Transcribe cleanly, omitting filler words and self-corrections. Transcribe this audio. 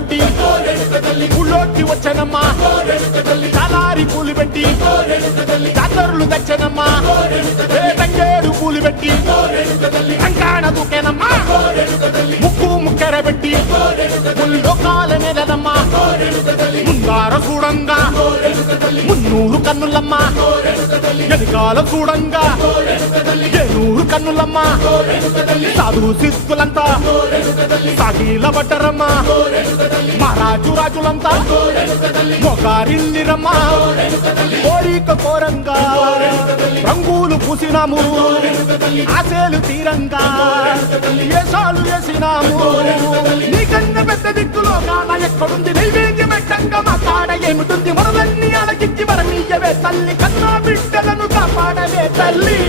కట్టి ఊళ్ళోకి వచ్చనమ్మా చాలారి పూలు పెట్టి జాతరులు తెచ్చనమ్మా తంగేడు పూలు పెట్టి కంకాణ దూకేనమ్మా ముక్కు ముక్కెర పెట్టి ముల్లోకాల నెలదమ్మా ముందార చూడంగా మున్నూరు కన్నులమ్మా ఎనకాల చూడంగా ఏనూరు కన్నులమ్మా సాధు సిద్ధులంతా సాగిల పడ్డరమ్మా మహారాజు రాజులంతా మొగారిల్లిరమ్మా కోరిక కోరంగా రంగులు పూసినాము ఆశలు తీరంగా ఏసాలు వేసినాము నీకన్నా పెద్ద దిక్కులో కాన ఎక్కడుంది నైవేద్యం పెట్టంగా మా కాడ ఏమిటుంది మనలన్నీ అలగిచ్చి వరమీయవే తల్లి కన్నా బిడ్డలను కాపాడవే తల్లి